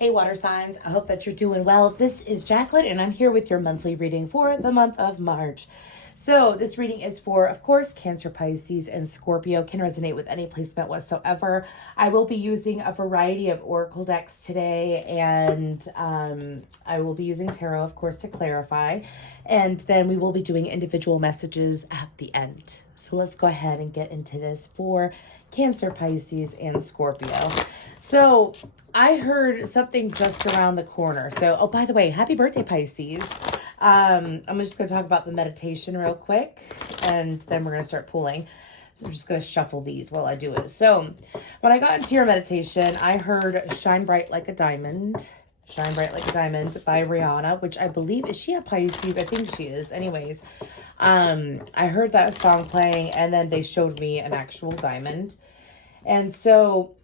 Hey water signs, I hope that you're doing well. This is Jacqueline and I'm here with your monthly reading for the month of March. So this reading is for, of course, Cancer, Pisces, and Scorpio. Can resonate with any placement whatsoever. I will be using a variety of oracle decks today, and I will be using tarot, of course, to clarify. And then we will be doing individual messages at the end. So let's go ahead and get into this for Cancer, Pisces, and Scorpio. So I heard something just around the corner. So, oh, by the way, happy birthday, Pisces. I'm just going to talk about the meditation real quick, and then we're going to start pulling. So I'm just going to shuffle these while I do it. So when I got into your meditation, I heard Shine Bright Like a Diamond. Shine Bright Like a Diamond by Rihanna, which I believe, is she a Pisces? I think she is. Anyways, I heard that song playing, and then they showed me an actual diamond. And so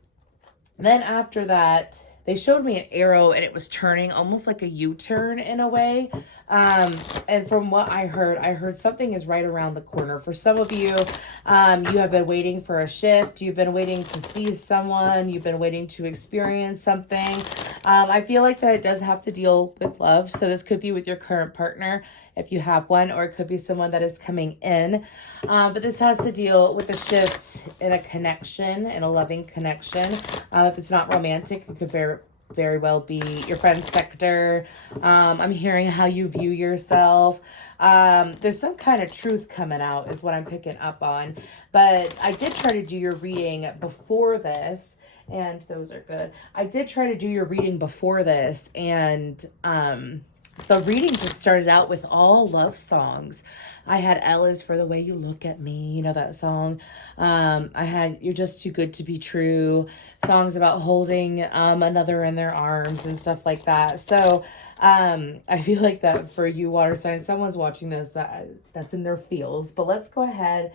then after that, they showed me an arrow, and it was turning almost like a U-turn in a way. And from what I heard something is right around the corner. For some of you, you have been waiting for a shift. You've been waiting to see someone. You've been waiting to experience something. I feel like that it does have to deal with love. So this could be with your current partner, if you have one, or it could be someone that is coming in. But this has to deal with a shift in a connection, in a loving connection. If it's not romantic, it could very well be your friend's sector. I'm hearing how you view yourself. There's some kind of truth coming out is what I'm picking up on. But I did try to do your reading before this, and those are good. I did try to do your reading before this, and the reading just started out with all love songs. I had Ella's For the Way You Look at Me, you know that song. I had You're Just Too Good to Be True, songs about holding another in their arms and stuff like that. So I feel like that for you water signs, someone's watching this that's in their feels. But let's go ahead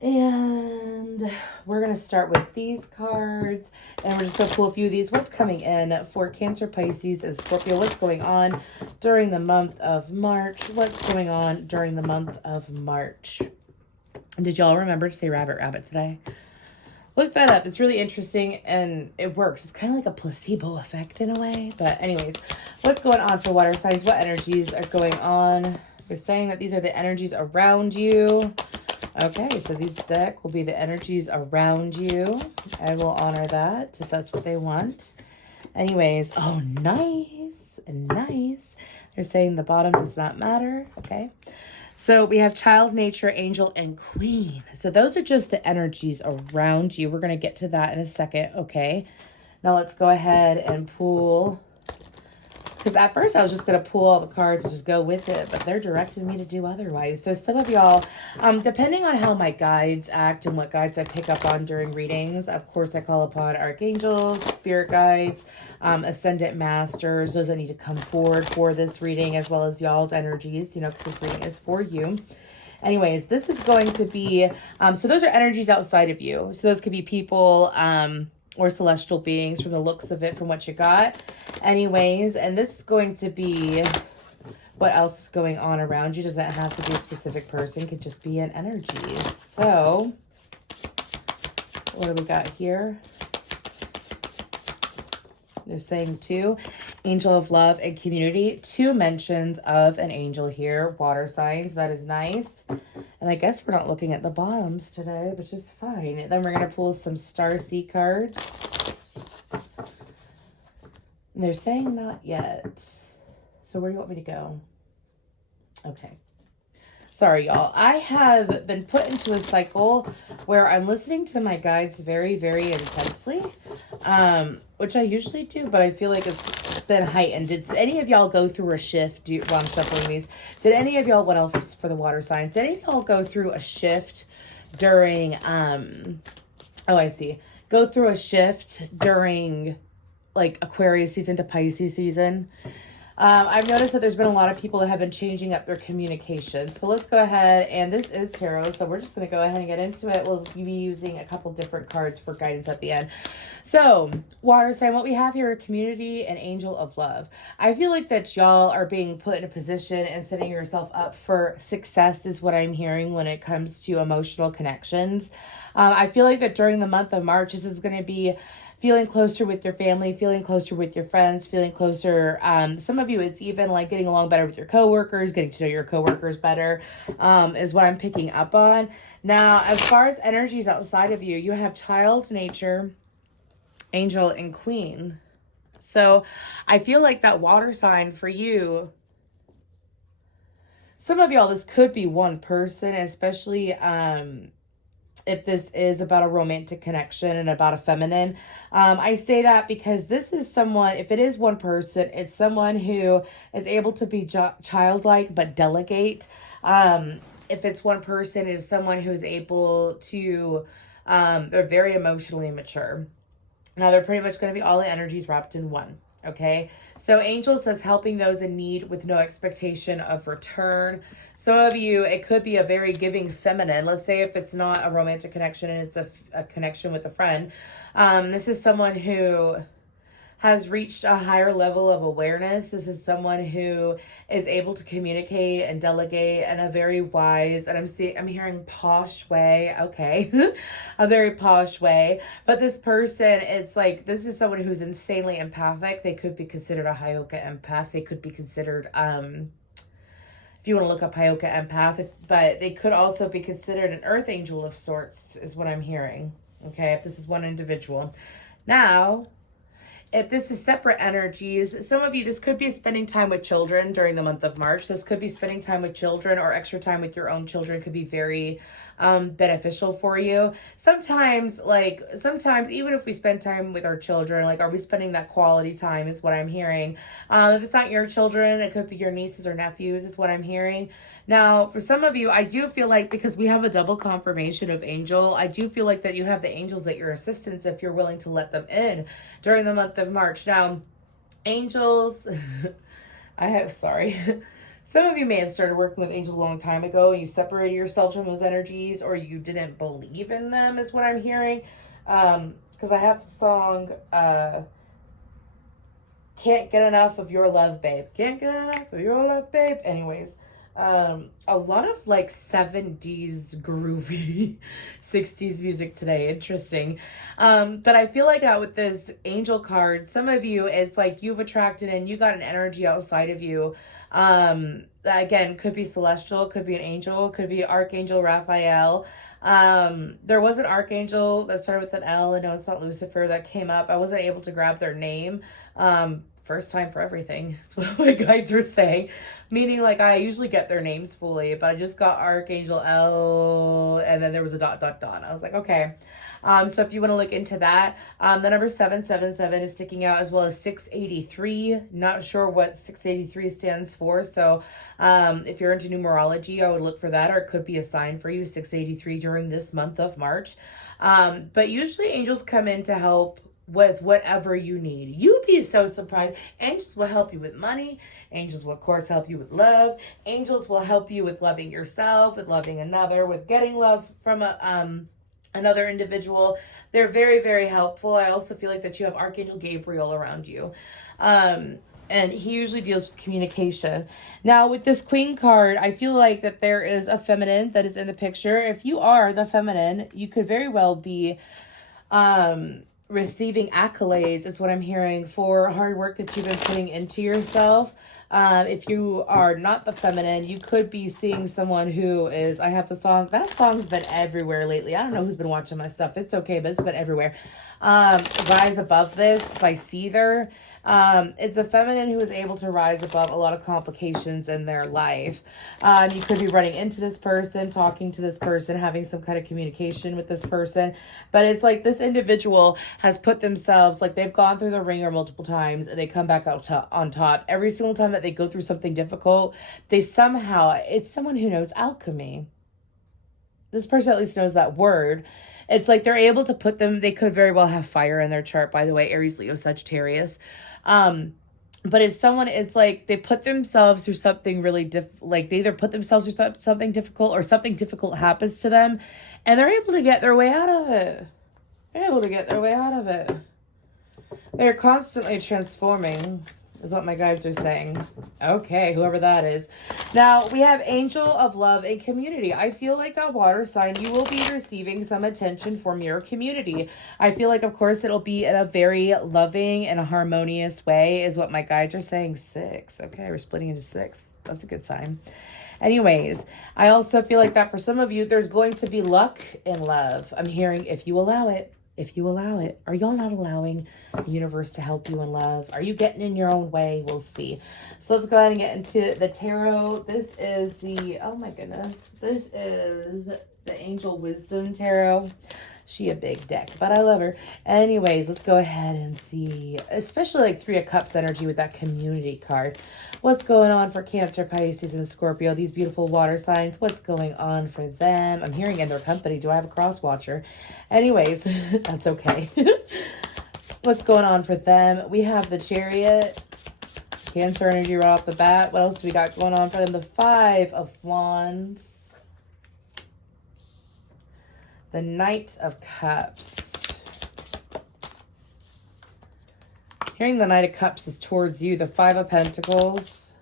and we're going to start with these cards, and we're just going to pull a few of these. What's coming in for Cancer, Pisces, and Scorpio? What's going on during the month of March? What's going on during the month of March? And did y'all remember to say rabbit today? Look that up. It's really interesting, and it works. It's kind of like a placebo effect in a way. But anyways, what's going on for water signs? What energies are going on? They're saying that these are the energies around you. Okay, so these deck will be the energies around you. I will honor that if that's what they want. Anyways, oh, nice. They're saying the bottom does not matter. Okay, so we have child, nature, angel, and queen. So those are just the energies around you. We're going to get to that in a second. Okay, now let's go ahead and pull. Because at first I was just going to pull all the cards and just go with it, but they're directing me to do otherwise. So some of y'all, depending on how my guides act and what guides I pick up on during readings, of course I call upon archangels, spirit guides, ascendant masters, those that need to come forward for this reading, as well as y'all's energies, you know, because this reading is for you. Anyways, this is going to be, so those are energies outside of you. So those could be people, or celestial beings from the looks of it, from what you got. Anyways, and this is going to be what else is going on around you. Doesn't have to be a specific person. Could just be an energy. So, what do we got here? They're saying 2, angel of love and community. 2 mentions of an angel here, water signs. That is nice. And I guess we're not looking at the bottoms today, which is fine. And then we're going to pull some Starseed cards. And they're saying not yet. So where do you want me to go? Okay. Sorry, y'all. I have been put into a cycle where I'm listening to my guides very, very intensely, which I usually do, but I feel like it's been heightened. Did any of y'all go through a shift while I'm shuffling these? Did any of y'all, what else for the water signs? Did any of y'all go through a shift during, go through a shift during like Aquarius season to Pisces season? I've noticed that there's been a lot of people that have been changing up their communication. So let's go ahead, and this is tarot, so we're just going to go ahead and get into it. We'll be using a couple different cards for guidance at the end. So, water sign, what we have here are community and angel of love. I feel like that y'all are being put in a position and setting yourself up for success is what I'm hearing when it comes to emotional connections. I feel like that during the month of March, this is going to be feeling closer with your family, feeling closer with your friends, feeling closer. Some of you, it's even like getting along better with your coworkers, getting to know your coworkers better, is what I'm picking up on. Now, as far as energies outside of you, you have child, nature, angel, and queen. So I feel like that water sign for you, some of y'all, this could be one person, especially if this is about a romantic connection and about a feminine. I say that because this is someone, if it is one person, it's someone who is able to be childlike but delegate. If it's one person, it is someone who is able to, they're very emotionally mature. Now, they're pretty much going to be all the energies wrapped in one. Okay, so angel says helping those in need with no expectation of return. Some of you, it could be a very giving feminine. Let's say if it's not a romantic connection and it's a connection with a friend. This is someone who has reached a higher level of awareness. This is someone who is able to communicate and delegate in a very wise, and I'm hearing posh way. Okay. A very posh way. But this person, it's like, this is someone who's insanely empathic. They could be considered a Hyoka empath. They could be considered, if you want to look up Hyoka empath, but they could also be considered an earth angel of sorts, is what I'm hearing. Okay. If this is one individual. Now, if this is separate energies, some of you, this could be spending time with children during the month of March. This could be spending time with children, or extra time with your own children could be very beneficial for you. Sometimes, even if we spend time with our children, like, are we spending that quality time is what I'm hearing. If it's not your children, it could be your nieces or nephews is what I'm hearing. Now, for some of you, I do feel like, because we have a double confirmation of angel, I do feel like that you have the angels at your assistance if you're willing to let them in during the month of March. Now, angels, sorry. Some of you may have started working with angels a long time ago and you separated yourself from those energies, or you didn't believe in them is what I'm hearing. Because I have the song, Can't Get Enough of Your Love, Babe. Can't get enough of your love, babe. Anyways, a lot of like 70s groovy 60s music today. Interesting. But I feel like with this angel card, some of you, it's like you've attracted and you got an energy outside of you. That again, could be celestial, could be an angel, could be Archangel Raphael. There was an archangel that started with an L. I know it's not Lucifer that came up. I wasn't able to grab their name. First time for everything. That's what my guides were saying. Meaning, like, I usually get their names fully, but I just got Archangel L, and then there was a ... I was like, okay. So if you want to look into that, the number 777 is sticking out, as well as 683. Not sure what 683 stands for. So if you're into numerology, I would look for that, or it could be a sign for you, 683 during this month of March. But usually angels come in to help with whatever you need. You'd be so surprised. Angels will help you with money. Angels will, of course, help you with love. Angels will help you with loving yourself, with loving another, with getting love from another individual. They're very, very helpful. I also feel like that you have Archangel Gabriel around you. And he usually deals with communication. Now, with this Queen card, I feel like that there is a feminine that is in the picture. If you are the feminine, you could very well be receiving accolades, is what I'm hearing, for hard work that you've been putting into yourself. If you are not the feminine, you could be seeing someone who is, I have the song, that song's been everywhere lately. I don't know who's been watching my stuff. It's okay, but it's been everywhere. Rise Above This by Seether. It's a feminine who is able to rise above a lot of complications in their life. You could be running into this person, talking to this person, having some kind of communication with this person. But it's like this individual has put themselves, like they've gone through the ringer multiple times and they come back out on top. Every single time that they go through something difficult, it's someone who knows alchemy. This person at least knows that word. It's like they're able to they could very well have fire in their chart, by the way, Aries, Leo, Sagittarius. But it's like they put themselves through something really they either put themselves through something difficult, or something difficult happens to them and they're able to get their way out of it. They're constantly transforming. is what my guides are saying. Okay, whoever that is. Now, we have Angel of Love and Community. I feel like that water sign, you will be receiving some attention from your community. I feel like, of course, it'll be in a very loving and a harmonious way, is what my guides are saying. 6. Okay, we're splitting into 6. That's a good sign. Anyways, I also feel like that for some of you, there's going to be luck in love. I'm hearing if you allow it. If you allow it. Are y'all not allowing the universe to help you in love? Are you getting in your own way? We'll see. So let's go ahead and get into the tarot. This is the, oh my goodness. This is the Angel Wisdom Tarot. She a big deck, but I love her. Anyways, let's go ahead and see, especially like 3 of Cups energy with that community card. What's going on for Cancer, Pisces, and Scorpio? These beautiful water signs. What's going on for them? I'm hearing in their company. Do I have a cross watcher? Anyways, that's okay. What's going on for them? We have the Chariot. Cancer energy right off the bat. What else do we got going on for them? The 5 of Wands. The Knight of Cups. Hearing the Knight of Cups is towards you. The 5 of Pentacles.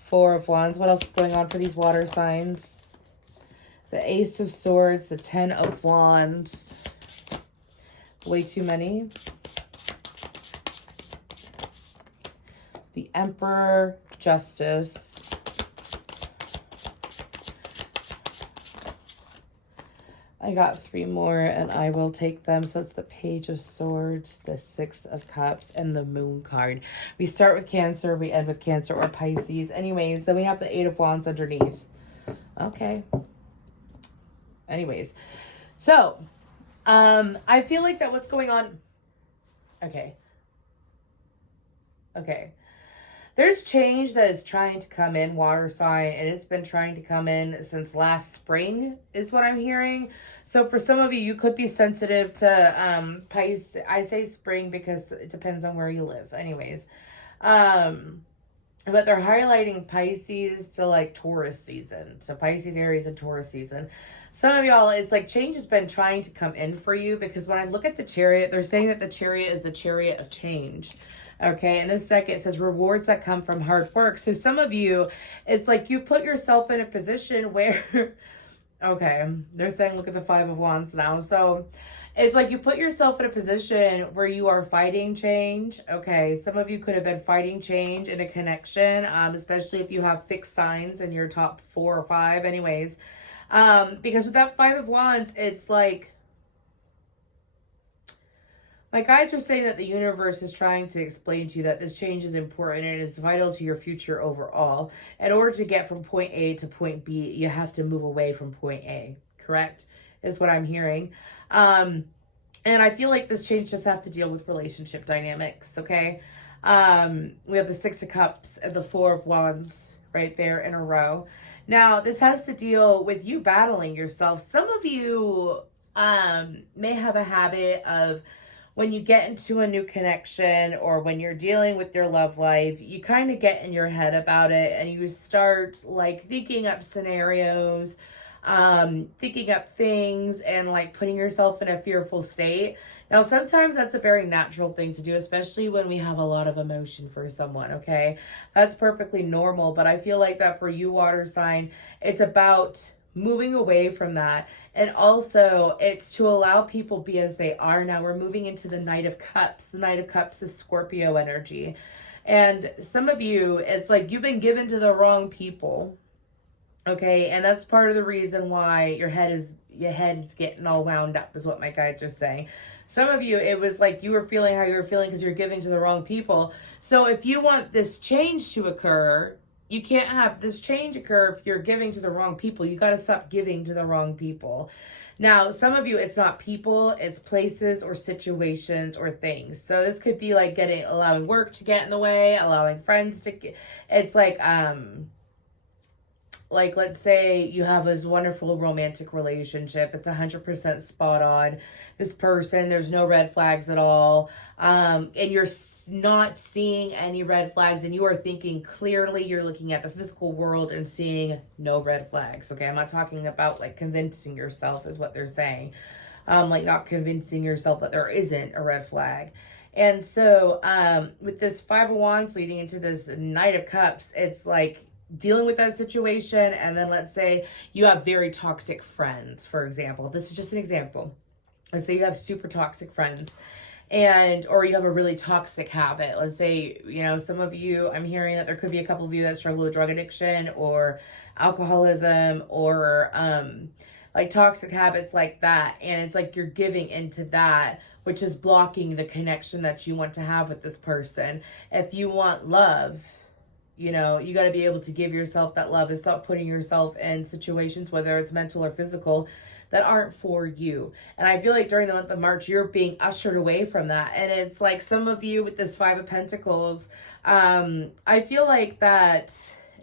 4 of Wands. What else is going on for these water signs? The Ace of Swords. The 10 of Wands. Way too many. The Emperor. Justice. I got 3 more and I will take them. So that's the Page of Swords, the 6 of Cups, and the Moon card. We start with Cancer, we end with Cancer or Pisces. Anyways, then we have the 8 of Wands underneath. Okay. Anyways, so I feel like that what's going on. Okay. There's change that is trying to come in, water sign, and it's been trying to come in since last spring, is what I'm hearing. So for some of you, you could be sensitive to Pisces. I say spring because it depends on where you live. Anyways, but they're highlighting Pisces to like Taurus season. So Pisces, Aries, and Taurus season. Some of y'all, it's like change has been trying to come in for you, because when I look at the Chariot, they're saying that the Chariot is the chariot of change. Okay, and this second, it says rewards that come from hard work. So some of you, it's like you put yourself in a position where, okay, they're saying look at the 5 of Wands now. So it's like you put yourself in a position where you are fighting change. Okay, some of you could have been fighting change in a connection, especially if you have fixed signs in your top 4 or 5. Anyways, because with that 5 of Wands, it's like, my guides are saying that the universe is trying to explain to you that this change is important and is vital to your future overall. In order to get from point A to point B, you have to move away from point A, correct? Is what I'm hearing. And I feel like this change just has to deal with relationship dynamics, okay? We have the 6 of Cups and the 4 of Wands right there in a row. Now, this has to deal with you battling yourself. Some of you may have a habit of, when you get into a new connection or when you're dealing with your love life, you kind of get in your head about it and you start like thinking up scenarios, thinking up things, and like putting yourself in a fearful state. Now, sometimes that's a very natural thing to do, especially when we have a lot of emotion for someone, okay? That's perfectly normal, but I feel like that for you, water sign, it's about moving away from that. And also it's to allow people be as they are. Now we're moving into the Knight of Cups. The Knight of Cups is Scorpio energy. And some of you, it's like you've been given to the wrong people. Okay, and that's part of the reason why your head is getting all wound up, is what my guides are saying. Some of you, it was like you were feeling how you were feeling because you're giving to the wrong people. So if you want this change to occur, you can't have this change occur if you're giving to the wrong people. You got to stop giving to the wrong people. Now, some of you, it's not people, it's places or situations or things. So this could be like allowing work to get in the way, allowing friends to get, it's like let's say you have this wonderful romantic relationship. It's 100% spot on. This person, there's no red flags at all. And you're not seeing any red flags, and you are thinking clearly. You're looking at the physical world and seeing no red flags. Okay, I'm not talking about like convincing yourself is what they're saying. Like not convincing yourself that there isn't a red flag. And so with this Five of Wands leading into this Knight of Cups, it's like dealing with that situation. And then let's say you have very toxic friends, for example. This is just an example. Let's say you have super toxic friends, and or you have a really toxic habit. Let's say, you know, some of you, I'm hearing that there could be a couple of you that struggle with drug addiction or alcoholism or like toxic habits like that. And it's like you're giving into that, which is blocking the connection that you want to have with this person. If you want love, you know, you got to be able to give yourself that love and stop putting yourself in situations, whether it's mental or physical, that aren't for you. And I feel like during the month of March, you're being ushered away from that. And it's like some of you with this Five of Pentacles, I feel like that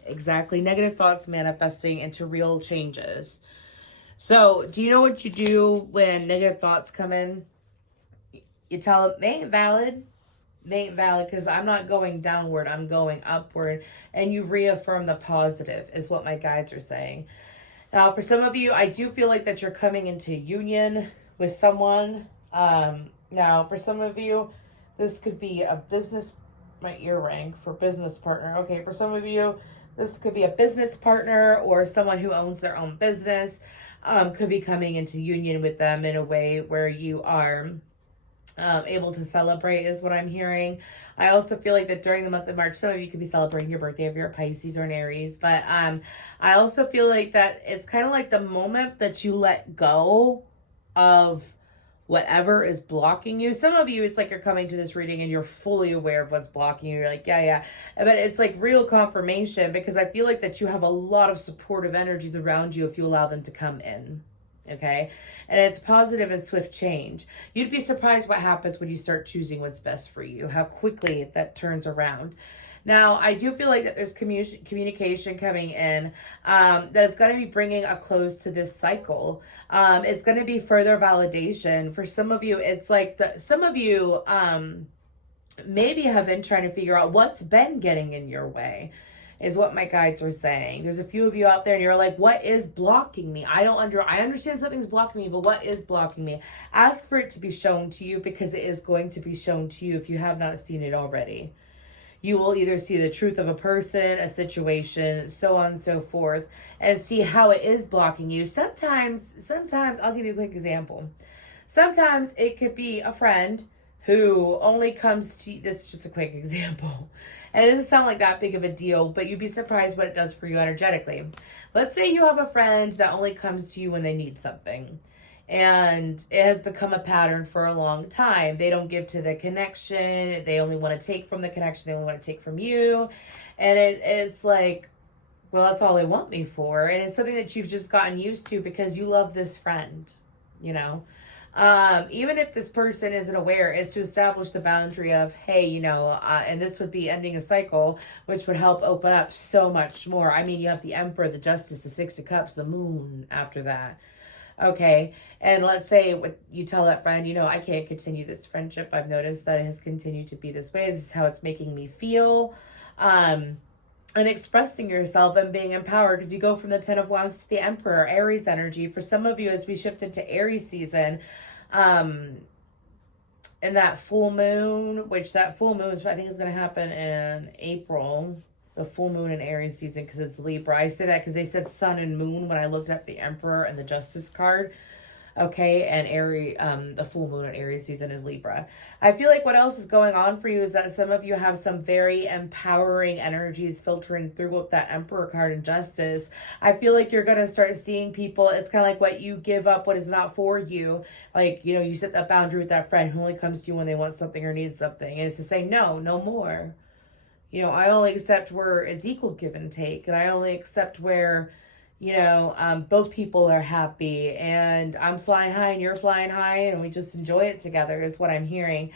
exactly negative thoughts manifesting into real changes. So do you know what you do when negative thoughts come in? You tell them they ain't valid. They ain't valid because I'm not going downward. I'm going upward. And you reaffirm the positive is what my guides are saying. Now, for some of you, I do feel like that you're coming into union with someone. Now, for some of you, this could be a business, my ear rang for business partner. Okay, for some of you, this could be a business partner or someone who owns their own business. Could be coming into union with them in a way where you are able to celebrate is what I'm hearing. I also feel like that during the month of March, some of you could be celebrating your birthday if you're a Pisces or an Aries, but I also feel like that it's kind of like the moment that you let go of whatever is blocking you. Some of you, it's like you're coming to this reading and you're fully aware of what's blocking you. You're like, yeah. But it's like real confirmation because I feel like that you have a lot of supportive energies around you if you allow them to come in. Okay. And it's positive and swift change. You'd be surprised what happens when you start choosing what's best for you, how quickly that turns around. Now, I do feel like that there's communication coming in that it's going to be bringing a close to this cycle. It's going to be further validation. For some of you, it's like some of you maybe have been trying to figure out what's been getting in your way. Is what my guides are saying. There's a few of you out there and you're like, what is blocking me? I understand something's blocking me, but what is blocking me? Ask for it to be shown to you because it is going to be shown to you if you have not seen it already. You will either see the truth of a person, a situation, so on and so forth, and see how it is blocking you. Sometimes, I'll give you a quick example. Sometimes it could be a friend who only comes to you. This is just a quick example. And it doesn't sound like that big of a deal, but you'd be surprised what it does for you energetically. Let's say you have a friend that only comes to you when they need something. And it has become a pattern for a long time. They don't give to the connection. They only want to take from the connection. They only want to take from you. And it's like, well, that's all they want me for. And it's something that you've just gotten used to because you love this friend, you know. Even if this person isn't aware, is to establish the boundary of, hey, you know, and this would be ending a cycle, which would help open up so much more. I mean, you have the Emperor, the Justice, the Six of Cups, the Moon after that. Okay. And let's say you tell that friend, you know, I can't continue this friendship. I've noticed that it has continued to be this way. This is how it's making me feel. And expressing yourself and being empowered because you go from the Ten of Wands to the Emperor, Aries energy. For some of you, as we shift into Aries season, and that full moon, which that full moon is, I think is going to happen in April, the full moon in Aries season because it's Libra. I say that because they said sun and moon when I looked at the Emperor and the Justice card. Okay, and the full moon in Aries season is Libra. I feel like what else is going on for you is that some of you have some very empowering energies filtering through with that Emperor card and Justice. I feel like you're going to start seeing people, it's kind of like what you give up, what is not for you. Like, you know, you set that boundary with that friend who only comes to you when they want something or need something. And it's to say, no more. You know, I only accept where it's equal give and take. And I only accept where, you know, both people are happy and I'm flying high and you're flying high and we just enjoy it together is what I'm hearing.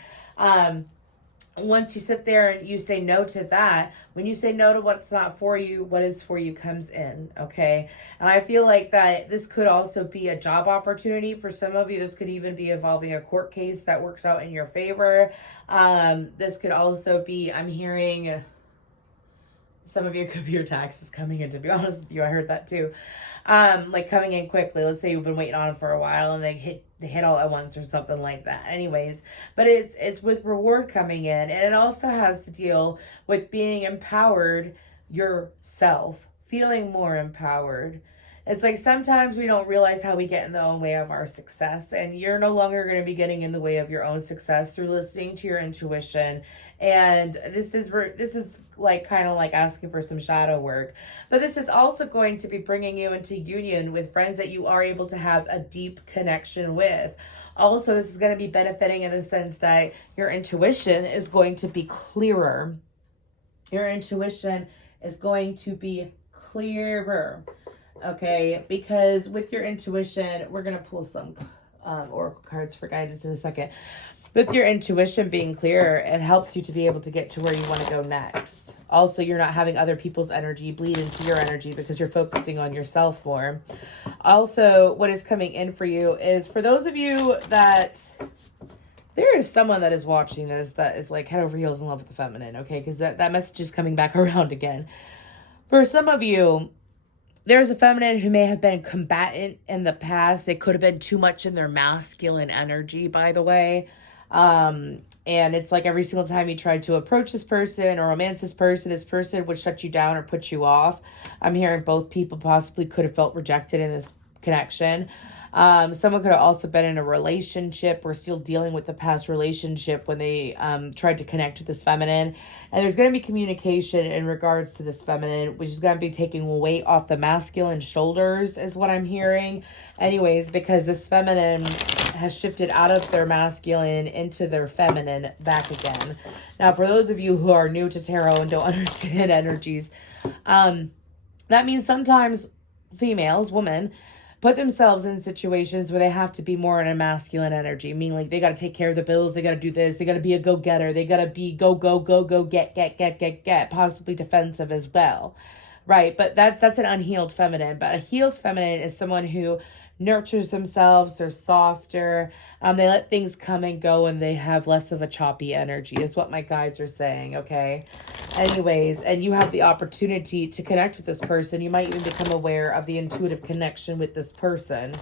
Once you sit there and you say no to that, when you say no to what's not for you, what is for you comes in, okay? And I feel like that this could also be a job opportunity. For some of you, this could even be involving a court case that works out in your favor. This could also be, I'm hearing, some of you could be your taxes coming in, to be honest with you. I heard that too. Like coming in quickly. Let's say you've been waiting on them for a while and they they hit all at once or something like that. Anyways, but it's with reward coming in, and it also has to deal with being empowered yourself, feeling more empowered. It's like sometimes we don't realize how we get in the own way of our success, and you're no longer going to be getting in the way of your own success through listening to your intuition. And this is like kind of like asking for some shadow work, but this is also going to be bringing you into union with friends that you are able to have a deep connection with. Also, this is going to be benefiting in the sense that your intuition is going to be clearer. Your intuition is going to be clearer. Okay, because with your intuition, we're going to pull some oracle cards for guidance in a second. With your intuition being clearer, it helps you to be able to get to where you want to go next. Also, you're not having other people's energy bleed into your energy because you're focusing on yourself more. Also, what is coming in for you is for those of you that there is someone that is watching this that is like head over heels in love with the feminine, okay? Because that message is coming back around again. For some of you, there's a feminine who may have been combatant in the past. They could have been too much in their masculine energy, by the way. And it's like every single time you tried to approach this person or romance this person would shut you down or put you off. I'm hearing both people possibly could have felt rejected in this connection. Someone could have also been in a relationship or still dealing with the past relationship when they tried to connect with this feminine. And there's going to be communication in regards to this feminine, which is going to be taking weight off the masculine shoulders is what I'm hearing. Anyways, because this feminine has shifted out of their masculine into their feminine back again. Now, for those of you who are new to tarot and don't understand energies, that means sometimes females, women, put themselves in situations where they have to be more in a masculine energy, meaning like they got to take care of the bills, they got to do this, they got to be a go-getter, they got to be go, get, possibly defensive as well, right? But that's an unhealed feminine. But a healed feminine is someone who nurtures themselves, they're softer, they let things come and go, and they have less of a choppy energy is what my guides are saying, okay? Anyways, and you have the opportunity to connect with this person. You might even become aware of the intuitive connection with this person.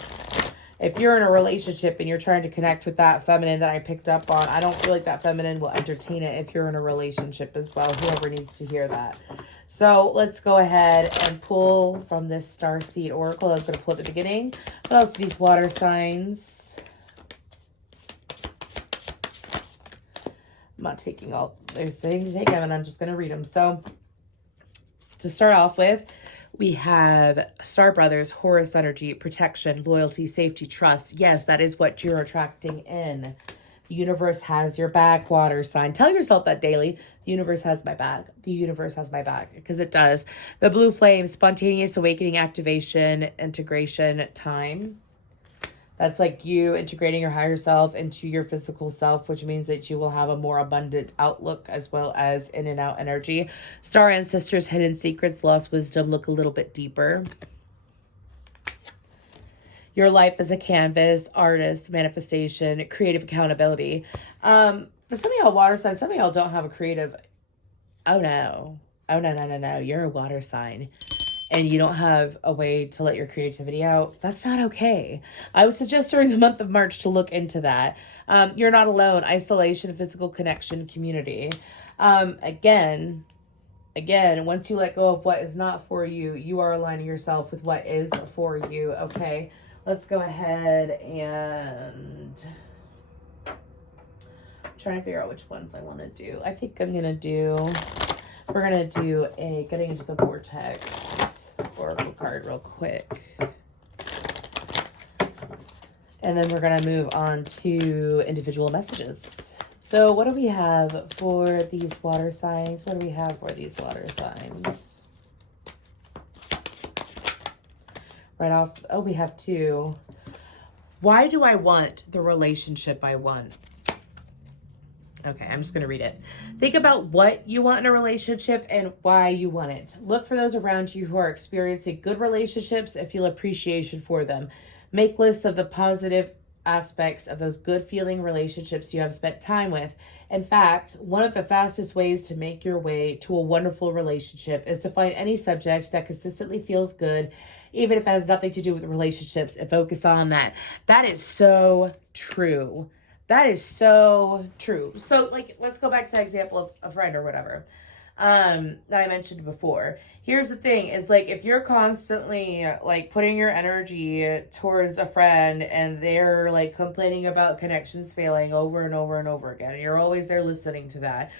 If you're in a relationship and you're trying to connect with that feminine that I picked up on, I don't feel like that feminine will entertain it if you're in a relationship as well, whoever needs to hear that. So let's go ahead and pull from this Starseed Oracle. I was going to pull at the beginning. What else are these water signs? I'm not taking all, there's things to take them, and I'm just going to read them. So to start off with, we have Star Brothers, Horus energy, protection, loyalty, safety, trust. Yes, that is what you're attracting in. The universe has your back, water sign. Tell yourself that daily. The universe has my back. The universe has my back, because it does. The blue flame, spontaneous awakening, activation, integration, time. That's like you integrating your higher self into your physical self, which means that you will have a more abundant outlook as well as in and out energy. Star ancestors, hidden secrets, lost wisdom, look a little bit deeper. Your life is a canvas, artist, manifestation, creative accountability. For some of y'all water signs, some of y'all don't have a creative. Oh no. Oh no. You're a water sign and you don't have a way to let your creativity out. That's not okay. I would suggest during the month of March to look into that. You're not alone. Isolation, physical connection, community. Again, once you let go of what is not for you, you are aligning yourself with what is for you. Okay. Let's go ahead and I'm trying to figure out which ones I want to do. I think we're going to do a getting into the vortex oracle card real quick. And then we're going to move on to individual messages. So what do we have for these water signs? What do we have for these water signs? Right off, oh, we have two. Why do I want the relationship I want? Okay, I'm just going to read it. Think about what you want in a relationship and why you want it. Look for those around you who are experiencing good relationships and feel appreciation for them. Make lists of the positive aspects of those good feeling relationships you have spent time with. In fact, one of the fastest ways to make your way to a wonderful relationship is to find any subject that consistently feels good even if it has nothing to do with relationships, and focus on that. That is so true. That is so true. So, like, let's go back to that example of a friend or whatever that I mentioned before. Here's the thing is, like, if you're constantly like putting your energy towards a friend and they're like complaining about connections failing over and over and over again, and you're always there listening to that,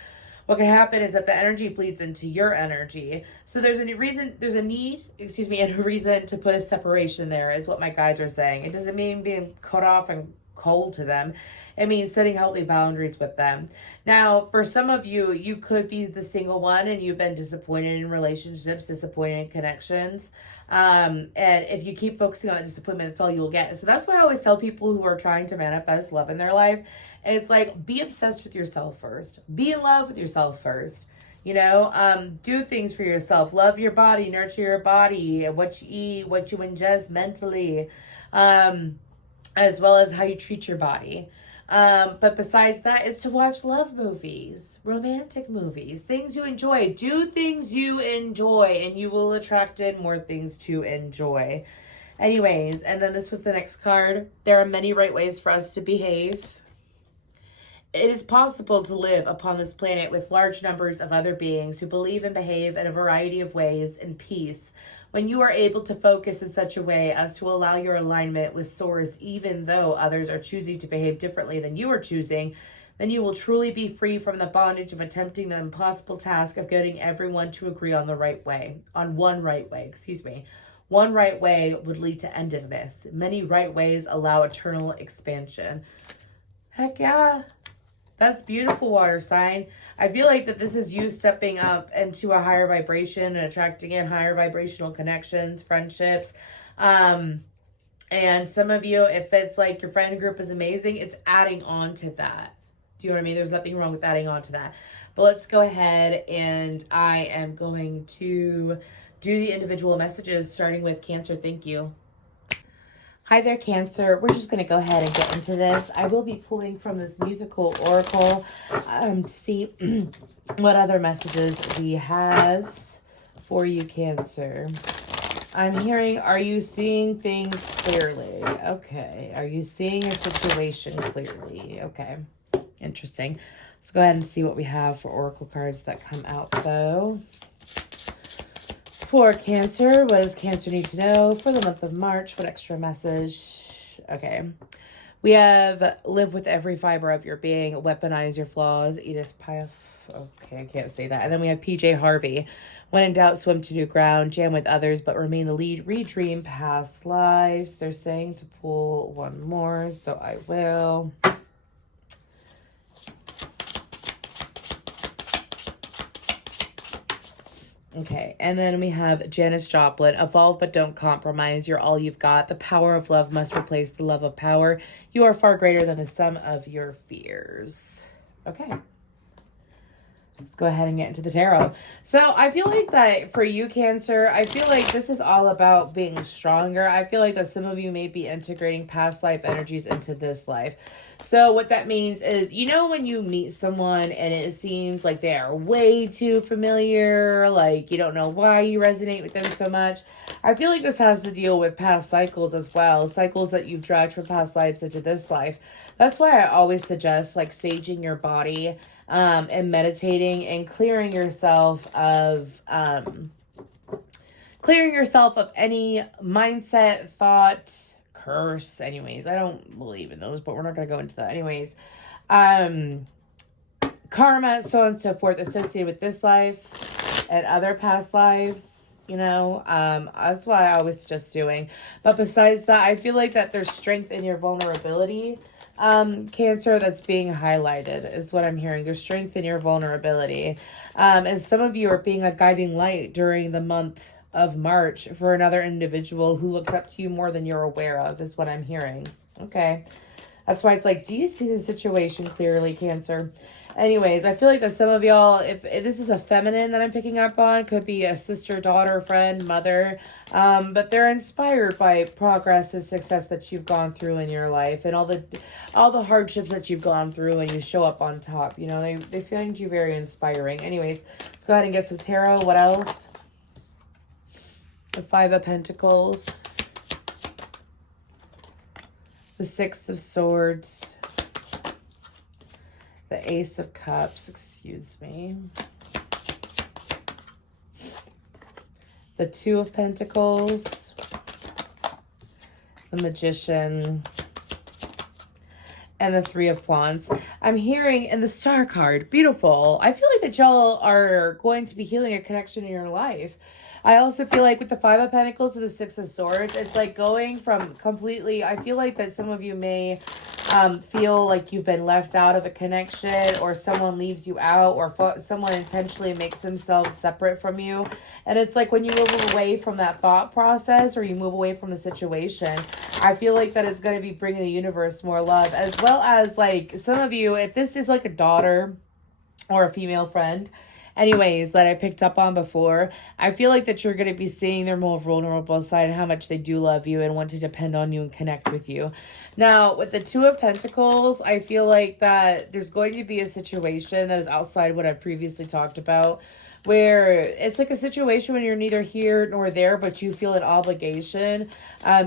what can happen is that the energy bleeds into your energy. So there's a reason, there's a need, and a reason to put a separation there, is what my guides are saying. It doesn't mean being cut off and cold to them. It means setting healthy boundaries with them. Now, for some of you, you could be the single one and you've been disappointed in relationships, disappointed in connections. And if you keep focusing on disappointment, that's all you'll get. So that's why I always tell people who are trying to manifest love in their life, it's like, be obsessed with yourself first. Be in love with yourself first. You know, do things for yourself. Love your body, nurture your body, what you eat, what you ingest mentally, as well as how you treat your body. But besides that, it's to watch love movies, romantic movies, things you enjoy. Do things you enjoy, and you will attract in more things to enjoy. Anyways, and then this was the next card. There are many right ways for us to behave. It is possible to live upon this planet with large numbers of other beings who believe and behave in a variety of ways in peace. When you are able to focus in such a way as to allow your alignment with Source, even though others are choosing to behave differently than you are choosing, then you will truly be free from the bondage of attempting the impossible task of getting everyone to agree on the right way, on one right way, One right way would lead to endedness. Many right ways allow eternal expansion. Heck yeah. That's beautiful, water sign. I feel like that this is you stepping up into a higher vibration and attracting in higher vibrational connections, friendships. And some of you, if it's like your friend group is amazing, it's adding on to that. Do you know what I mean? There's nothing wrong with adding on to that. But let's go ahead, and I am going to do the individual messages, starting with Cancer. Thank you. Hi there, Cancer. We're just going to go ahead and get into this. I will be pulling from this musical oracle to see what other messages we have for you, Cancer. I'm hearing, are you seeing things clearly? Okay. Are you seeing a situation clearly? Okay. Interesting. Let's go ahead and see what we have for oracle cards that come out, though. For Cancer, what does Cancer need to know for the month of March? What extra message? Okay. We have live with every fiber of your being, weaponize your flaws, Edith Piaf. Okay, I can't say that. And then we have PJ Harvey. When in doubt, swim to new ground, jam with others, but remain the lead, redream past lives. They're saying to pull one more, so I will. Okay, and then we have Janis Joplin. Evolve but don't compromise. You're all you've got. The power of love must replace the love of power. You are far greater than the sum of your fears. Okay. Let's go ahead and get into the tarot. So I feel like that for you, Cancer, I feel like this is all about being stronger. I feel like that some of you may be integrating past life energies into this life. So what that means is, you know, when you meet someone and it seems like they are way too familiar, like you don't know why you resonate with them so much. I feel like this has to deal with past cycles as well, cycles that you've dragged from past lives into this life. That's why I always suggest like saging your body and meditating and clearing yourself of any mindset, thought, curse. Anyways, I don't believe in those, but we're not going to go into that. Anyways, karma, so on and so forth, associated with this life and other past lives. You know, that's what I always suggest doing. But besides that, I feel like that there's strength in your vulnerability. Cancer, that's being highlighted is what I'm hearing. There's strength in your vulnerability. And some of you are being a guiding light during the month of March for another individual who looks up to you more than you're aware of, is what I'm hearing. Okay. That's why it's like, do you see the situation clearly, Cancer? Anyways, I feel like that some of y'all, if this is a feminine that I'm picking up on, could be a sister, daughter, friend, mother, but they're inspired by progress and success that you've gone through in your life and all the hardships that you've gone through, and you show up on top. You know, they find you very inspiring. Anyways, let's go ahead and get some tarot. What else? The Five of Pentacles. The Six of Swords. The Ace of Cups, excuse me. The Two of Pentacles. The Magician. And the Three of Wands. I'm hearing in the Star card, beautiful. I feel like that y'all are going to be healing a connection in your life. I also feel like with the Five of Pentacles to the Six of Swords, it's like going from completely, I feel like that some of you may feel like you've been left out of a connection, or someone leaves you out, or someone intentionally makes themselves separate from you. And it's like when you move away from that thought process, or you move away from the situation, I feel like that it's going to be bringing the universe more love, as well as like some of you, if this is like a daughter or a female friend, anyways, that I picked up on before, I feel like that you're going to be seeing their more vulnerable side and how much they do love you and want to depend on you and connect with you. Now, with the Two of Pentacles, I feel like that there's going to be a situation that is outside what I previously talked about, where it's like a situation when you're neither here nor there, but you feel an obligation.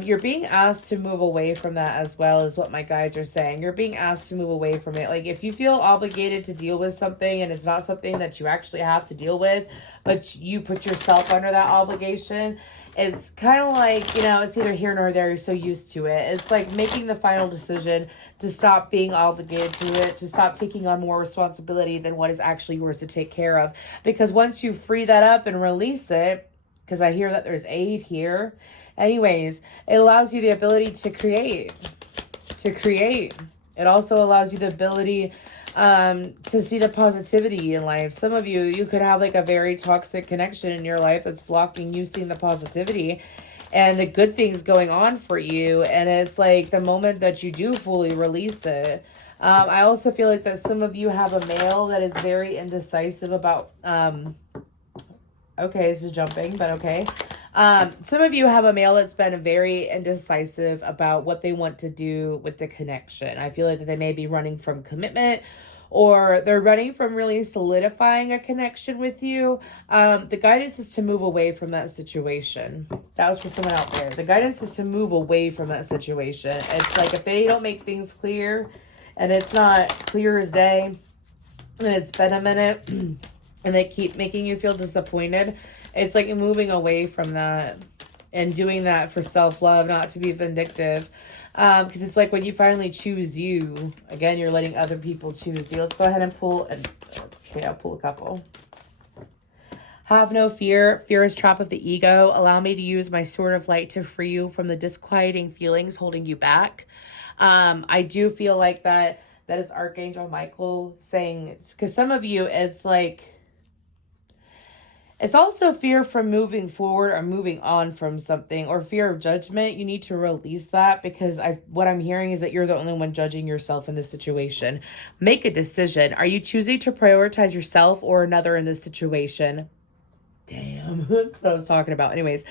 You're being asked to move away from that as well, is what my guides are saying. You're being asked to move away from it. Like if you feel obligated to deal with something and it's not something that you actually have to deal with, but you put yourself under that obligation, it's kind of like, you know, it's either here nor there. You're so used to it. It's like making the final decision to stop being obligated to it, to stop taking on more responsibility than what is actually yours to take care of. Because once you free that up and release it, because I hear that there's aid here, anyways, it allows you the ability to create. It also allows you the ability to see the positivity in life. Some of you could have like a very toxic connection in your life that's blocking you seeing the positivity and the good things going on for you. And it's like the moment that you do fully release it. I also feel like that some of you have a male that is very indecisive about, okay, this is jumping, but okay. Some of you have a male that's been very indecisive about what they want to do with the connection. I feel like that they may be running from commitment, or they're running from really solidifying a connection with you. The guidance is to move away from that situation. That was for someone out there. The guidance is to move away from that situation. It's like if they don't make things clear and it's not clear as day and it's been a minute and they keep making you feel disappointed, it's like moving away from that and doing that for self-love, not to be vindictive. Because it's like when you finally choose you, again, you're letting other people choose you. Let's go ahead and pull, okay, I'll pull a couple. Have no fear. Fear is trap of the ego. Allow me to use my sword of light to free you from the disquieting feelings holding you back. I do feel like that is Archangel Michael saying, because some of you, it's like, it's also fear from moving forward or moving on from something, or fear of judgment. You need to release that, because what I'm hearing is that you're the only one judging yourself in this situation. Make a decision. Are you choosing to prioritize yourself or another in this situation? Damn, that's what I was talking about. Anyways,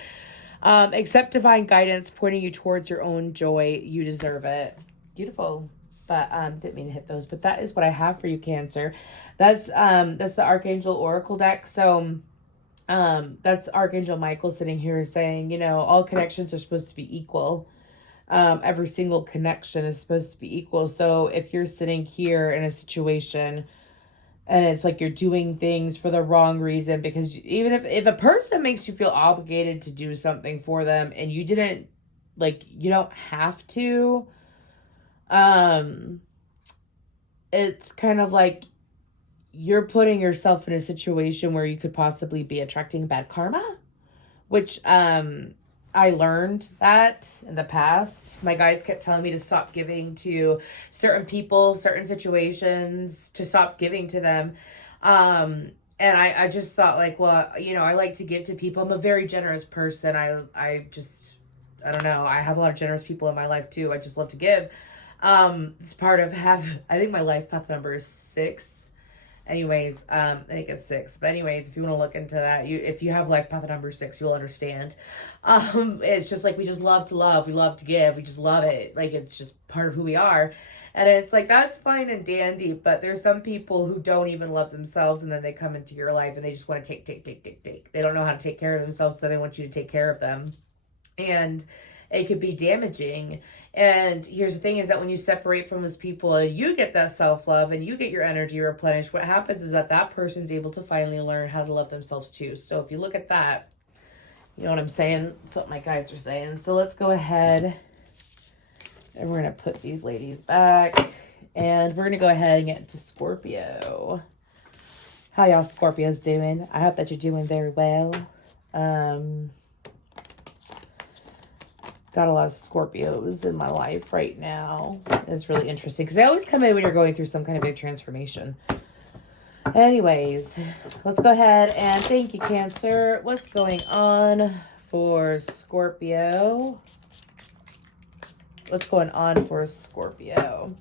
accept divine guidance pointing you towards your own joy. You deserve it. Beautiful. But didn't mean to hit those, but that is what I have for you, Cancer. That's the Archangel Oracle deck. So that's Archangel Michael sitting here saying, you know, all connections are supposed to be equal. Every single connection is supposed to be equal. So if you're sitting here in a situation and it's like you're doing things for the wrong reason, because even if a person makes you feel obligated to do something for them and you didn't, like, you don't have to, it's kind of like you're putting yourself in a situation where you could possibly be attracting bad karma, which I learned that in the past. My guides kept telling me to stop giving to certain people, certain situations, to stop giving to them. And I just thought, like, well, you know, I like to give to people. I'm a very generous person. I don't know. I have a lot of generous people in my life too. I just love to give. It's part of I think my life path number is 6. Anyways, I think it's 6. But anyways, if you want to look into that, if you have life path number 6, you'll understand. It's just like we just love to love. We love to give. We just love it. Like, it's just part of who we are. And it's like, that's fine and dandy, but there's some people who don't even love themselves, and then they come into your life and they just want to take. They don't know how to take care of themselves, so they want you to take care of them. And it could be damaging. And here's the thing is that when you separate from those people and you get that self-love and you get your energy replenished, what happens is that person's able to finally learn how to love themselves too. So if you look at that, you know what I'm saying? That's what my guides are saying. So let's go ahead and we're going to put these ladies back, and we're going to go ahead and get into Scorpio. How y'all Scorpios doing? I hope that you're doing very well. Got a lot of Scorpios in my life right now. It's really interesting because they always come in when you're going through some kind of big transformation. Anyways, let's go ahead and thank you, Cancer. What's going on for Scorpio? What's going on for Scorpio?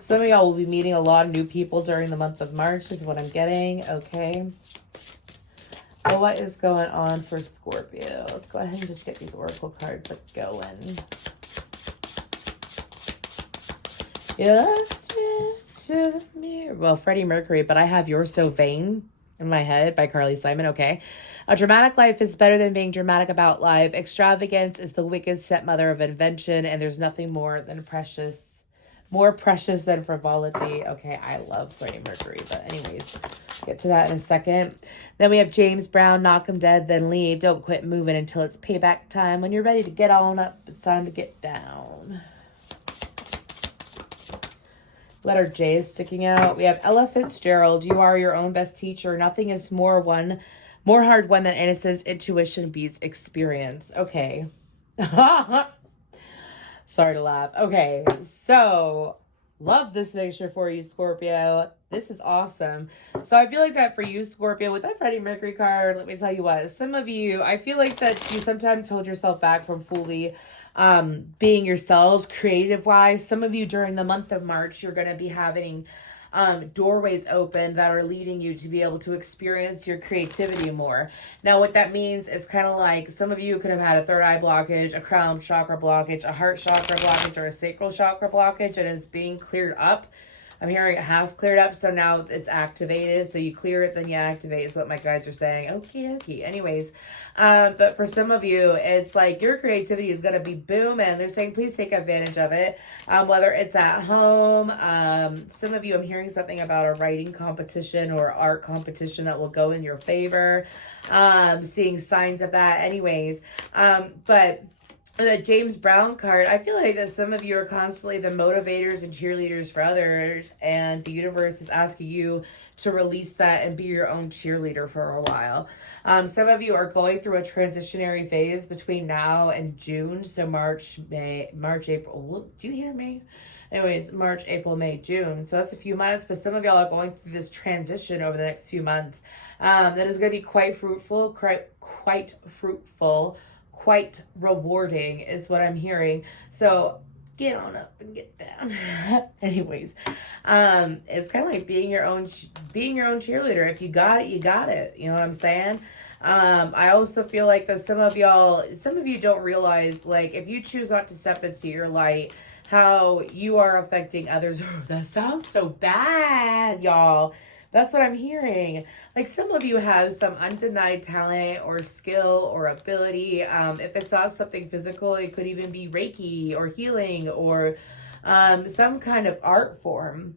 Some of y'all will be meeting a lot of new people during the month of March is what I'm getting. Okay. Well, what is going on for Scorpio? Let's go ahead and just get these oracle cards going. You left it to the mirror. Well, Freddie Mercury, but I have You're So Vain in my head by Carly Simon. Okay. A dramatic life is better than being dramatic about life. Extravagance is the wicked stepmother of invention, and there's nothing more precious than frivolity. Okay, I love Freddie Mercury, but anyways, get to that in a second. Then we have James Brown, Knock 'em Dead, Then Leave. Don't quit moving until it's payback time. When you're ready to get on up, it's time to get down. Letter J is sticking out. We have Ella Fitzgerald. You are your own best teacher. Nothing is more hard won than innocence. Intuition beats experience. Okay. Sorry to laugh. Okay, so love this picture for you, Scorpio. This is awesome. So I feel like that for you, Scorpio, with that Freddie Mercury card, let me tell you what, some of you, I feel like that you sometimes hold yourself back from fully being yourselves creative-wise. Some of you during the month of March, you're going to be having doorways open that are leading you to be able to experience your creativity more. Now, what that means is kind of like some of you could have had a third eye blockage, a crown chakra blockage, a heart chakra blockage, or a sacral chakra blockage, and it's being cleared up. I'm hearing it has cleared up, so now it's activated. So you clear it, then you activate is what my guides are saying. Okie dokie. Anyways, but for some of you, it's like your creativity is going to be booming. They're saying, please take advantage of it. Whether it's at home, some of you, I'm hearing something about a writing competition or art competition that will go in your favor. Seeing signs of that. Anyways, but the James Brown card, I feel like that some of you are constantly the motivators and cheerleaders for others, and the universe is asking you to release that and be your own cheerleader for a while. Some of you are going through a transitionary phase between now and June, so March, April. Do you hear me? Anyways, March, April, May, June. So that's a few months, but some of y'all are going through this transition over the next few months. That is going to be quite fruitful, quite rewarding is what I'm hearing. So get on up and get down. Anyways, it's kind of like being your own cheerleader. If you got it, you got it. You know what I'm saying? I also feel like that some of you don't realize, like, if you choose not to step into your light, how you are affecting others. That sounds so bad, y'all. That's what I'm hearing. Like, some of you have some undenied talent or skill or ability. If it's not something physical, it could even be Reiki or healing or some kind of art form,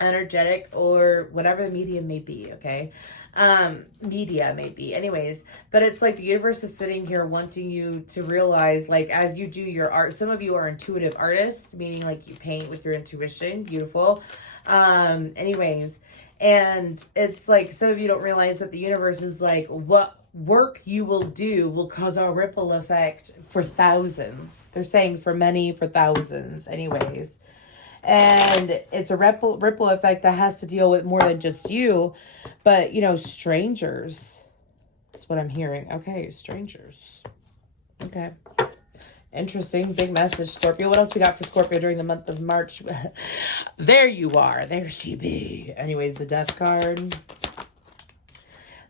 energetic, or whatever the medium may be, okay? Media may be. Anyways, but it's like the universe is sitting here wanting you to realize, like, as you do your art, some of you are intuitive artists, meaning like you paint with your intuition. Beautiful. Anyways, and it's like some of you don't realize that the universe is like, what work you will do will cause a ripple effect for thousands. They're saying for many, for thousands. Anyways, and it's a ripple effect that has to deal with more than just you, but, you know, strangers. That's what I'm hearing. Okay, strangers. Okay. Interesting. Big message, Scorpio. What else we got for Scorpio during the month of March? There you are. There she be. Anyways, the Death card.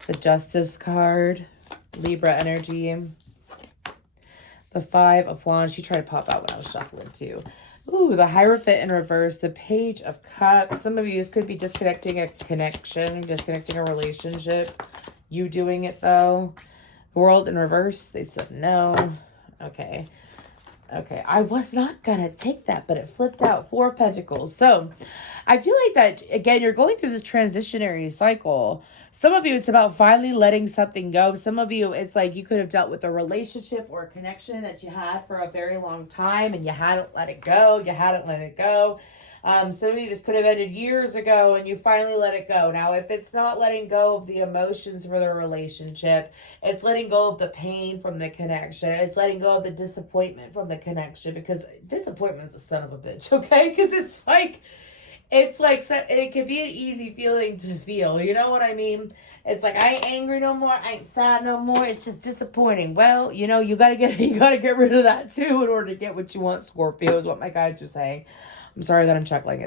The Justice card. Libra energy. The Five of Wands. She tried to pop out when I was shuffling too. Ooh, the Hierophant in reverse. The Page of Cups. Some of you could be disconnecting a connection, disconnecting a relationship. You doing it though. The World in reverse. They said no. Okay. Okay, I was not going to take that, but it flipped out. Four of Pentacles. So, I feel like that, again, you're going through this transitionary cycle. Some of you, it's about finally letting something go. Some of you, it's like you could have dealt with a relationship or a connection that you had for a very long time, and you hadn't let it go. You hadn't let it go. Some of you, this could have ended years ago, and you finally let it go. Now, if it's not letting go of the emotions for the relationship, it's letting go of the pain from the connection. It's letting go of the disappointment from the connection, because disappointment is a son of a bitch, okay? Because it's like, it can be an easy feeling to feel. You know what I mean? It's like, I ain't angry no more. I ain't sad no more. It's just disappointing. Well, you know, you gotta get rid of that too in order to get what you want, Scorpio, is what my guides are saying. I'm sorry that I'm chuckling.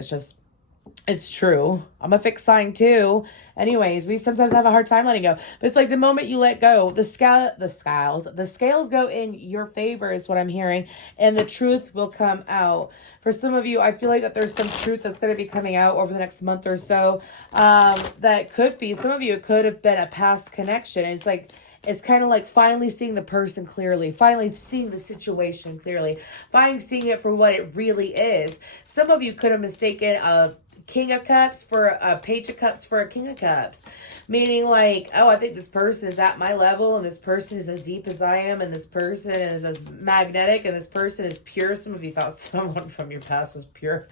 It's true. I'm a fixed sign too. Anyways, we sometimes have a hard time letting go. But it's like the moment you let go, the scales go in your favor is what I'm hearing. And the truth will come out. For some of you, I feel like that there's some truth that's going to be coming out over the next month or so. That could be, some of you, it could have been a past connection. It's like, it's kind of like finally seeing the person clearly, finally seeing the situation clearly, finally seeing it for what it really is. Some of you could have mistaken a King of Cups for a Page of Cups for a King of Cups. Meaning like, oh, I think this person is at my level, and this person is as deep as I am, and this person is as magnetic, and this person is pure. Some of you thought someone from your past was pure.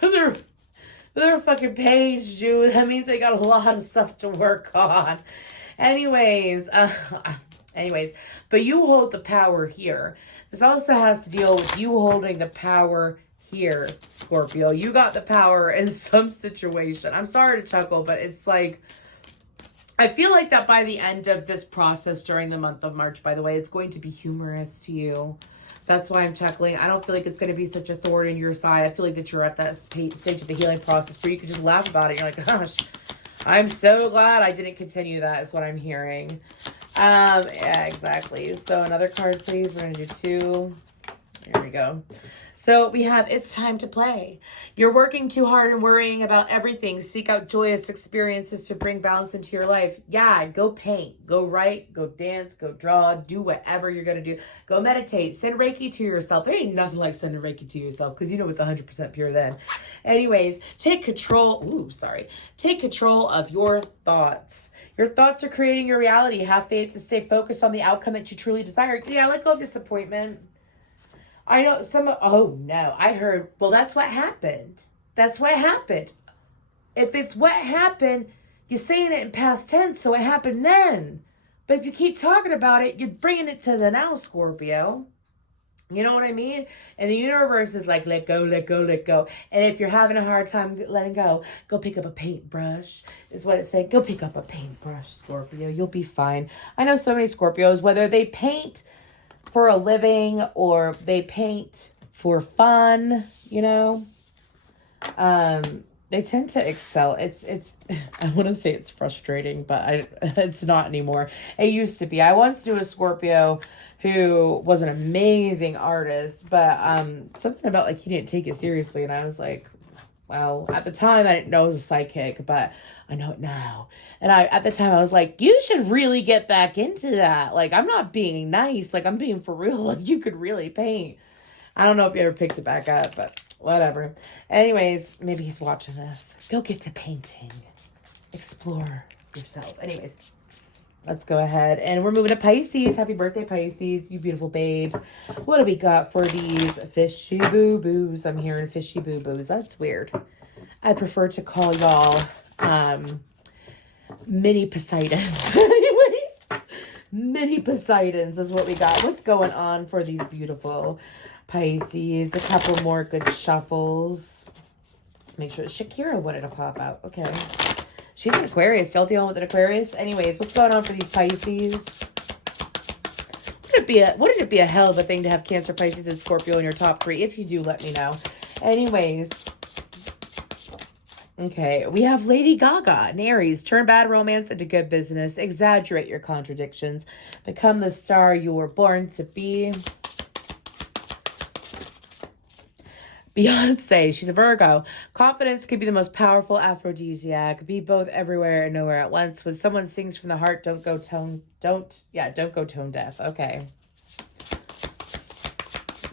They're a fucking page, Jew. That means they got a lot of stuff to work on. Anyways, but you hold the power here. This also has to deal with you holding the power here, Scorpio. You got the power in some situation. I'm sorry to chuckle, but it's like, I feel like that by the end of this process during the month of March, by the way, it's going to be humorous to you. That's why I'm chuckling. I don't feel like it's going to be such a thorn in your side. I feel like that you're at that stage of the healing process where you can just laugh about it. You're like, gosh, I'm so glad I didn't continue that, is what I'm hearing. Yeah, exactly. So another card, please. We're going to do two. There we go. So we have, it's time to play. You're working too hard and worrying about everything. Seek out joyous experiences to bring balance into your life. Yeah, go paint, go write, go dance, go draw, do whatever you're going to do. Go meditate, send Reiki to yourself. There ain't nothing like sending Reiki to yourself, because you know it's 100% pure then. Anyways, take control. Take control of your thoughts. Your thoughts are creating your reality. Have faith and stay focused on the outcome that you truly desire. Yeah, let go of disappointment. I know I heard, well, that's what happened. That's what happened. If it's what happened, you're saying it in past tense, so it happened then. But if you keep talking about it, you're bringing it to the now, Scorpio. You know what I mean? And the universe is like, let go, let go, let go. And if you're having a hard time letting go pick up a paintbrush, is what it's saying. Go pick up a paintbrush, Scorpio. You'll be fine. I know so many Scorpios, whether they paint for a living or they paint for fun, you know, they tend to excel. It's I want to say it's frustrating, but it's not anymore. It used to be. I once knew a Scorpio who was an amazing artist, but something about like he didn't take it seriously, and I was like, well, at the time I didn't know it was a psychic, but I know it now. And at the time I was like, you should really get back into that. Like, I'm not being nice. Like, I'm being for real. Like, you could really paint. I don't know if you ever picked it back up, but whatever. Anyways, maybe he's watching this. Go get to painting. Explore yourself. Anyways, let's go ahead. And we're moving to Pisces. Happy birthday, Pisces. You beautiful babes. What do we got for these fishy boo-boos? I'm hearing fishy boo-boos. That's weird. I prefer to call y'all mini Poseidons. Anyways, mini Poseidons is what we got. What's going on for these beautiful Pisces? A couple more good shuffles. Make sure Shakira wanted to pop out. Okay. She's an Aquarius. Y'all dealing with an Aquarius? Anyways, what's going on for these Pisces? Look wouldn't it be a hell of a thing to have Cancer, Pisces, and Scorpio in your top 3? If you do, let me know. Anyways. Okay, we have Lady Gaga and Aries. Turn bad romance into good business. Exaggerate your contradictions. Become the star you were born to be. Beyonce, she's a Virgo. Confidence can be the most powerful aphrodisiac. Be both everywhere and nowhere at once. When someone sings from the heart, don't go tone deaf. Okay.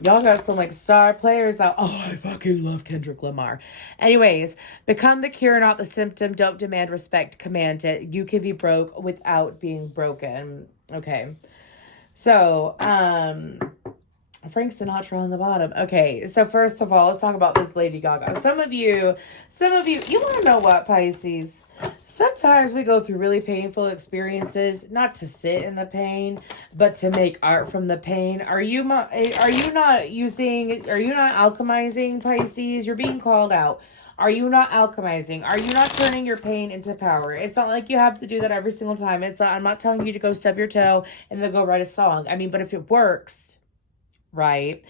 Y'all got some like star players out. Oh, I fucking love Kendrick Lamar. Anyways, become the cure, not the symptom. Don't demand respect, command it. You can be broke without being broken. Okay. So, Frank Sinatra on the bottom. Okay, so first of all, let's talk about this Lady Gaga. Some of you, you want to know what, Pisces? Sometimes we go through really painful experiences, not to sit in the pain, but to make art from the pain. Are you not alchemizing, Pisces? You're being called out. Are you not alchemizing? Are you not turning your pain into power? It's not like you have to do that every single time. I'm not telling you to go stub your toe and then go write a song. I mean, but if it works, right.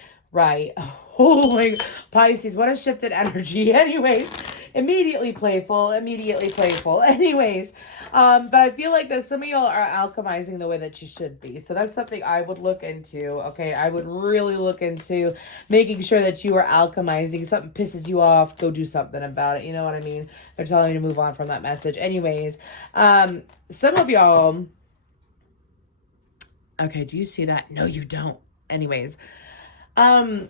Oh my, Pisces, what a shifted energy. Anyways, immediately playful. Anyways, but I feel like that some of y'all are alchemizing the way that you should be. So that's something I would look into. Okay, I would really look into making sure that you are alchemizing. Something pisses you off, go do something about it. You know what I mean? They're telling you to move on from that message. Anyways, some of y'all. Okay, do you see that? No, you don't. Anyways, some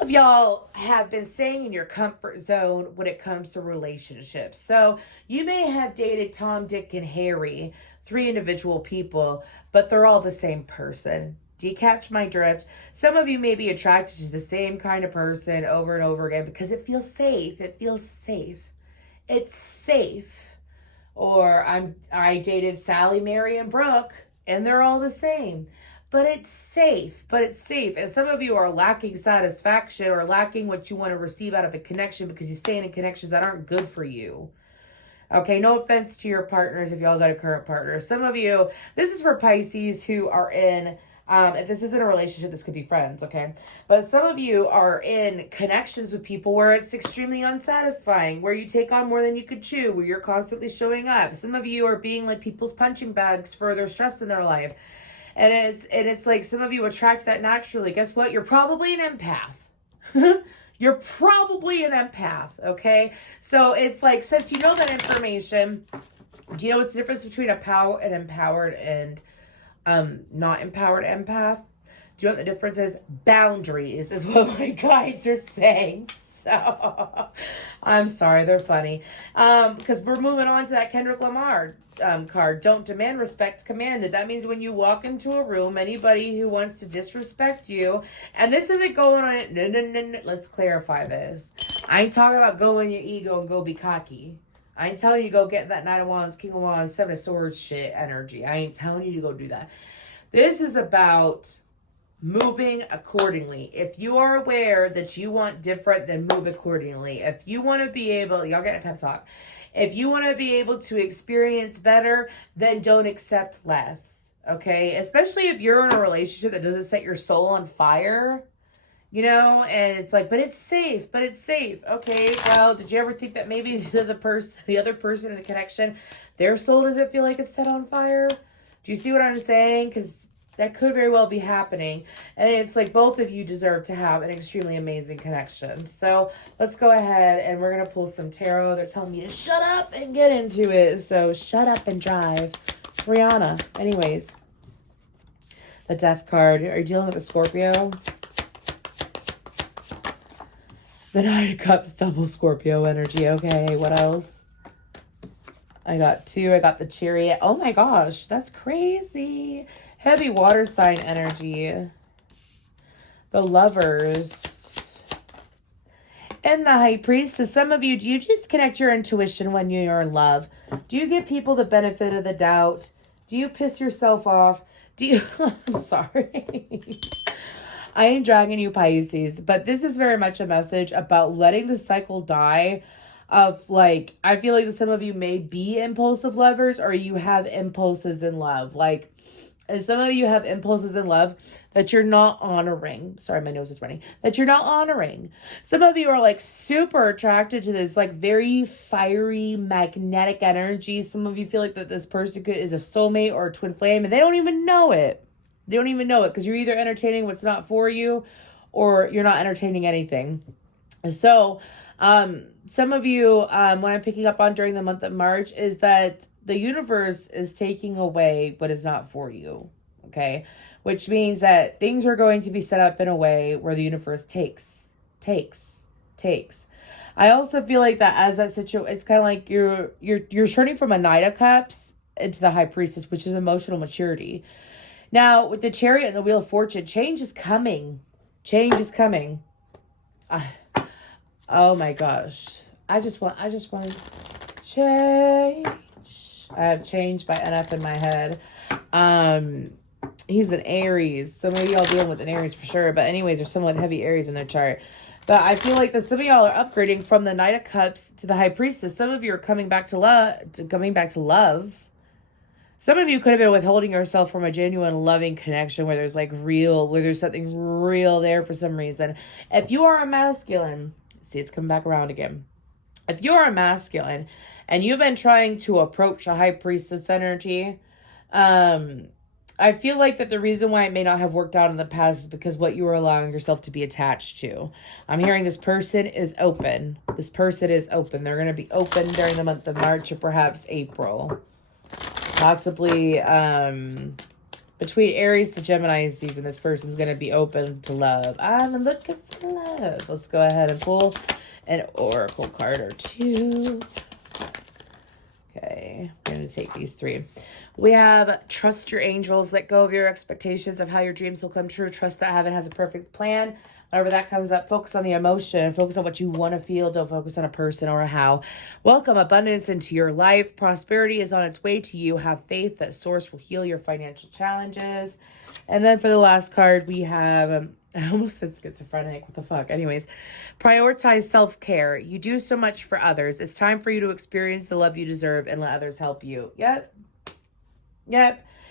of y'all have been staying in your comfort zone when it comes to relationships. So you may have dated Tom, Dick, and Harry, 3 individual people, but they're all the same person. Do you catch my drift? Some of you may be attracted to the same kind of person over and over again because it feels safe. It's safe. Or I dated Sally, Mary, and Brooke, and they're all the same. But it's safe. And some of you are lacking satisfaction or lacking what you want to receive out of a connection because you stay in connections that aren't good for you. Okay, no offense to your partners if y'all got a current partner. Some of you, this is for Pisces who are in, if this isn't a relationship, this could be friends, okay? But some of you are in connections with people where it's extremely unsatisfying, where you take on more than you could chew, where you're constantly showing up. Some of you are being like people's punching bags for their stress in their life. And it's like some of you attract that naturally. Guess what? You're probably an empath. You're probably an empath, okay? So it's like, since you know that information, do you know what's the difference between an empowered and not empowered empath? Do you know what the difference is? Boundaries is what my guides are saying. So I'm sorry, they're funny. Because we're moving on to that Kendrick Lamar card. Don't demand respect, command it. That means when you walk into a room, anybody who wants to disrespect you, and this isn't going on, no, let's clarify this. I ain't talking about go in your ego and go be cocky. I ain't telling you to go get that Knight of Wands, King of Wands, Seven of Swords shit energy. I ain't telling you to go do that. This is about moving accordingly. If you are aware that you want different, then move accordingly. If you want to be able, y'all get a pep talk. If you want to be able to experience better, then don't accept less. Okay? Especially if you're in a relationship that doesn't set your soul on fire, you know, and it's like, but it's safe. Okay, well, did you ever think that maybe the other person in the connection, their soul doesn't feel like it's set on fire? Do you see what I'm saying? Because that could very well be happening. And it's like both of you deserve to have an extremely amazing connection. So let's go ahead and we're going to pull some tarot. They're telling me to shut up and get into it. So shut up and drive. Rihanna. Anyways. The Death card. Are you dealing with a Scorpio? The Knight of Cups, double Scorpio energy. Okay, what else? I got 2. I got the Chariot. Oh my gosh, that's crazy. Heavy water sign energy. The Lovers. And the High Priestess. Some of you, do you just connect your intuition when you're in love? Do you give people the benefit of the doubt? Do you piss yourself off? Do you... I'm sorry. I ain't dragging you, Pisces. But this is very much a message about letting the cycle die of, like, I feel like some of you may be impulsive lovers or you have impulses in love. Like, And some of you have impulses in love that you're not honoring. Sorry, my nose is running. That you're not honoring. Some of you are like super attracted to this like very fiery, magnetic energy. Some of you feel like that this person is a soulmate or a twin flame, and they don't even know it. They don't even know it because you're either entertaining what's not for you or you're not entertaining anything. So, some of you, what I'm picking up on during the month of March is that the universe is taking away what is not for you, okay? Which means that things are going to be set up in a way where the universe takes. I also feel like that as that situation, it's kind of like you're turning from a Knight of Cups into the High Priestess, which is emotional maturity. Now, with the Chariot and the Wheel of Fortune, change is coming. Change is coming. Oh my gosh. I just want change. I have change by NF in my head. He's an Aries. Some of y'all dealing with an Aries for sure. But anyways, there's someone with heavy Aries in their chart. But I feel like some of y'all are upgrading from the Knight of Cups to the High Priestess. Some of you are coming back to love. Some of you could have been withholding yourself from a genuine loving connection where there's something real there for some reason. If you are a masculine, see, it's coming back around again. If you're a masculine and you've been trying to approach a High Priestess energy, I feel like that the reason why it may not have worked out in the past is because what you were allowing yourself to be attached to. I'm hearing this person is open. This person is open. They're going to be open during the month of March or perhaps April. Possibly between Aries to Gemini season, this person's going to be open to love. I'm looking for love. Let's go ahead and pull an oracle card or two. Okay, I'm going to take these three. We have trust your angels, let go of your expectations of how your dreams will come true. Trust that heaven has a perfect plan. Whenever that comes up, focus on the emotion. Focus on what you want to feel. Don't focus on a person or a how. Welcome abundance into your life. Prosperity is on its way to you. Have faith that source will heal your financial challenges. And then for the last card, we have... I almost said schizophrenic. What the fuck? Anyways, prioritize self-care. You do so much for others. It's time for you to experience the love you deserve and let others help you. Yep.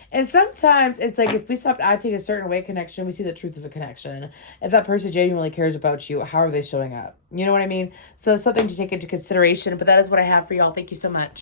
And sometimes it's like if we stopped acting a certain way connection, we see the truth of a connection. If that person genuinely cares about you, how are they showing up? You know what I mean? So it's something to take into consideration. But that is what I have for y'all. Thank you so much.